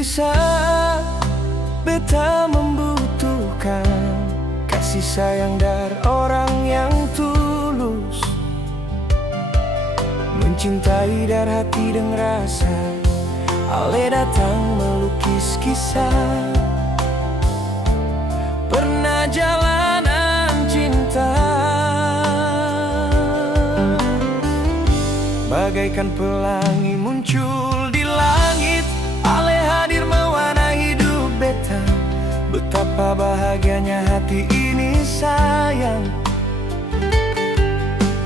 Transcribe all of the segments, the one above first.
di saat beta membutuhkan kasih sayang dari orang yang tulus, mencintai dari hati dan rasa. Ale datang melukis kisah pernah jalanan cinta, bagaikan pelangi muncul di langit. Ale hadir mewarnai hidup beta, betapa bahagianya hati ini sayang,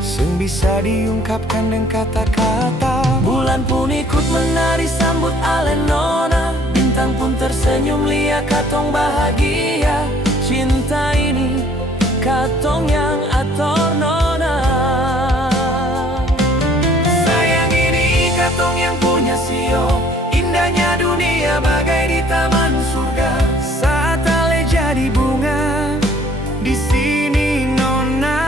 sing bisa diungkapkan dengan kata-kata. Bulan pun ikut menari sambut ale nona, bintang pun tersenyum lihat katong bahagia. Cinta ini katong yang ator nona, sayang ini katong yang punya sio. Indahnya dunia bagai di taman surga, saat ale jadi bunga di sini nona.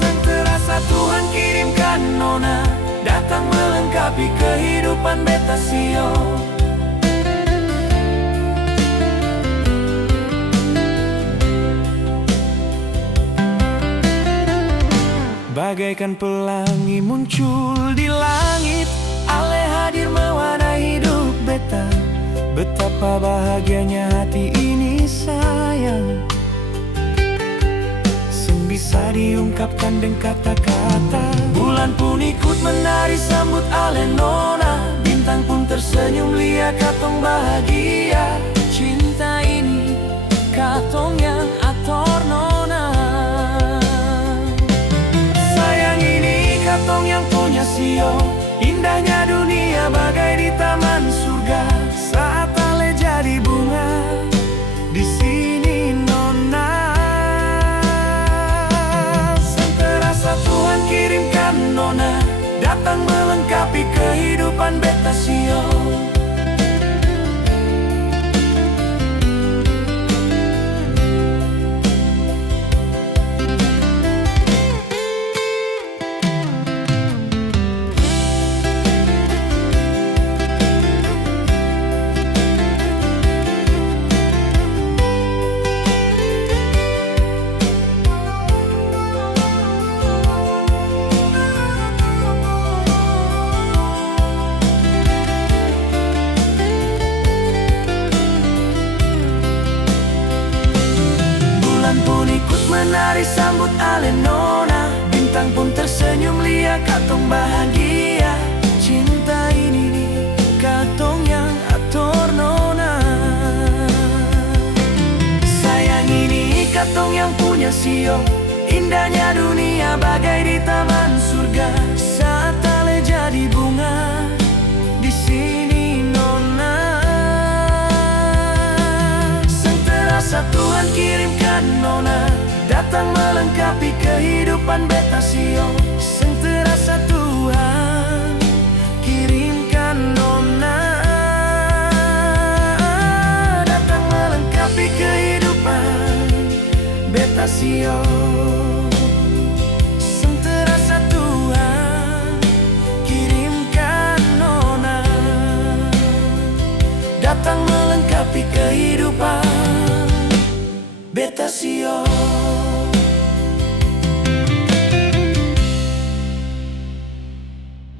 Senterasa Tuhan kirimkan nona, datang melengkapi kehidupan beta sio. Bagaikan pelangi muncul di langit, ale hadir mewarnai hidup beta, betapa bahagianya hati ini sayang, sing bisa diungkapkan dengan kata-kata. Bulan pun ikut menari sambut ale nona, bintang pun tersenyum lihat katong bahagia. Cinta ini katong yang ator nona, sayang ini katong yang punya sio. Indahnya dunia bagai di taman surga, saat ale jadi bunga di sini nona. Senterasa Tuhan kirimkan nona, datang melengkapi kehidupan beta sio. Menari sambut ale nona, bintang pun tersenyum lihat katong bahagia. Cinta ini katong yang ator nona, sayang ini katong yang punya sio. Indahnya dunia bagai di taman surga, saat ale jadi bunga di sini nona. Senterasa Tuhan kirimkan nona, datang melengkapi kehidupan beta sio. Senterasa Tuhan kirimkan nona, datang melengkapi kehidupan beta sio. Senterasa Tuhan kirimkan nona, datang melengkapi kehidupan